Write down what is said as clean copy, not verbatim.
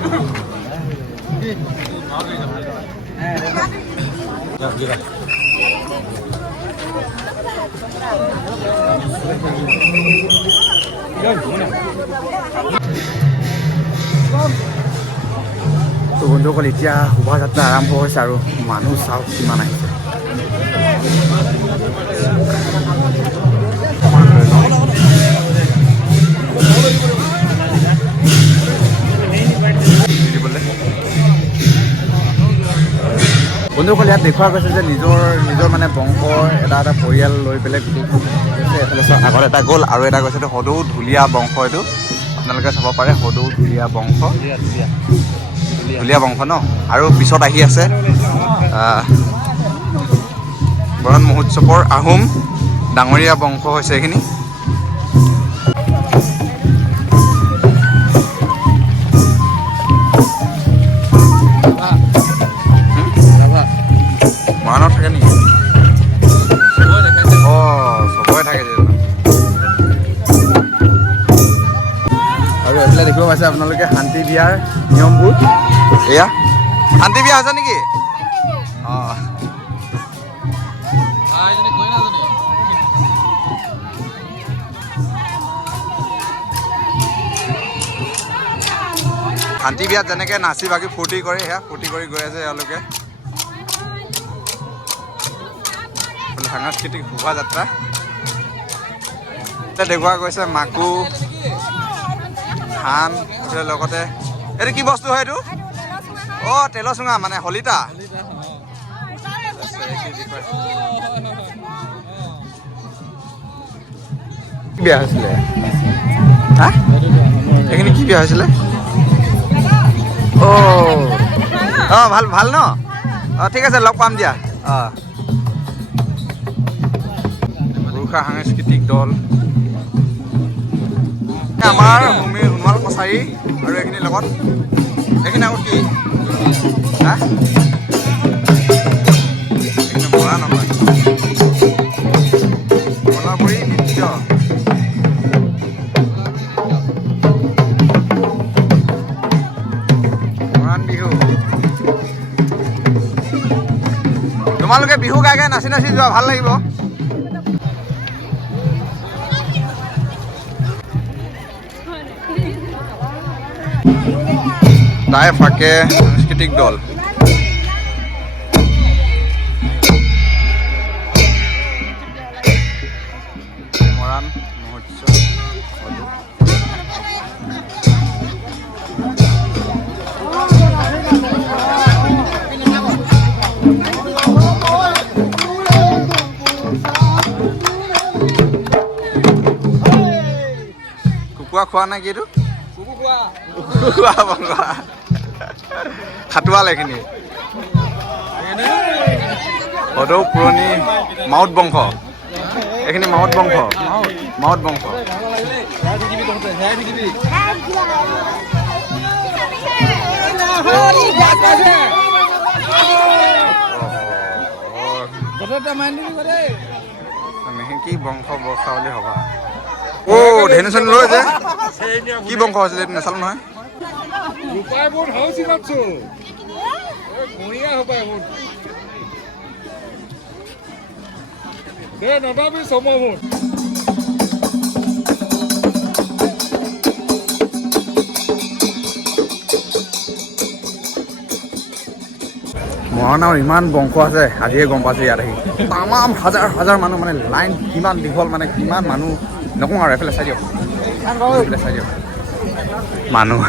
তো বন্ধুসকল এতিয়া শোভাযাত্ৰা আৰম্ভ হৈছে আৰু মানুহ চাওক কিমান আহিছে। বন্ধুসকল ইয়াত দেখুওৱা গৈছে যে নিজৰ মানে বংশৰ এটা পৰিয়াল লৈ পেলাই এইফালে আগত এটা গ'ল আৰু এটা গৈছে সদৌ ঢুলীয়া বংশ। এইটো আপোনালোকে চাব পাৰে সদৌ ঢুলীয়া বংশ, ঢুলীয়া বংশ ন। আৰু পিছত আহি আছে বৰণ মহোৎসৱৰ আহোম ডাঙৰীয়া বংশ হৈছে এইখিনি। মৰাণত থাকে নেকি? অঁ, চবৰে থাকে যে। আৰু এইফালে দেখিব পাইছে আপোনালোকে শান্তি বিয়াৰ নিয়মবোৰ। এয়া শান্তি বিয়া হৈছে নেকি? অঁ, শান্তি বিয়াত যেনেকৈ নাচি বাগি ফূৰ্তি কৰে সেয়া ফূৰ্তি কৰি গৈ আছে এওঁলোকে। সাংস্কৃতিক শোভাযাত্ৰা দেখুওৱা গৈছে। মাকু ধান লগতে এইটো কি বস্তু হয় এইটো? অঁ, তেলৰ চুঙা মানে শলিতা। কি বিয়া হৈছিলে? হা, এইখিনি কি বিয়া হৈছিলে? অঁ, ভাল ভাল ন? অঁ, ঠিক আছে, লগ পাম দিয়া। অঁ, গোৰ্খা সাংস্কৃতিক দল, আমাৰ সোণোৱাল কছাৰী আৰু এইখিনিৰ লগত। এইখিনি আগত কি? হা, এইখিনি মৰা নহয়, কলাপুৰী নৃত্য। মৰাণ বিহু। তোমালোকে বিহু গাই গাই নাচি নাচি যোৱা, ভাল লাগিব। তাই ফাকে সাংস্কৃতিক দল। মৰাণ মহোৎসৱ। কুকুৰা খোৱা নাই কি এইটো? খাটোৱাল এইখিনি সদৌ পুৰণি মাউত বংশ। এইখিনি মাউত বংশ, মাউত বংশ। কি বংশ বংশাৱলী হবা? অ', ধেনু চেনু লৈ যে কি বংশ হৈছিলে এইটো নাচালো নহয়। মৰাণৰ ইমান বংশ আছে আজিহে গম পাইছোঁ ইয়াত আহি। তামাম হাজাৰ হাজাৰ মানুহ, মানে লাইন কিমান দীঘল, মানে কিমান মানুহ নকওঁ আৰু। এফালে চাই দিয়ক, এফালে চাই দিয়ক মানুহ।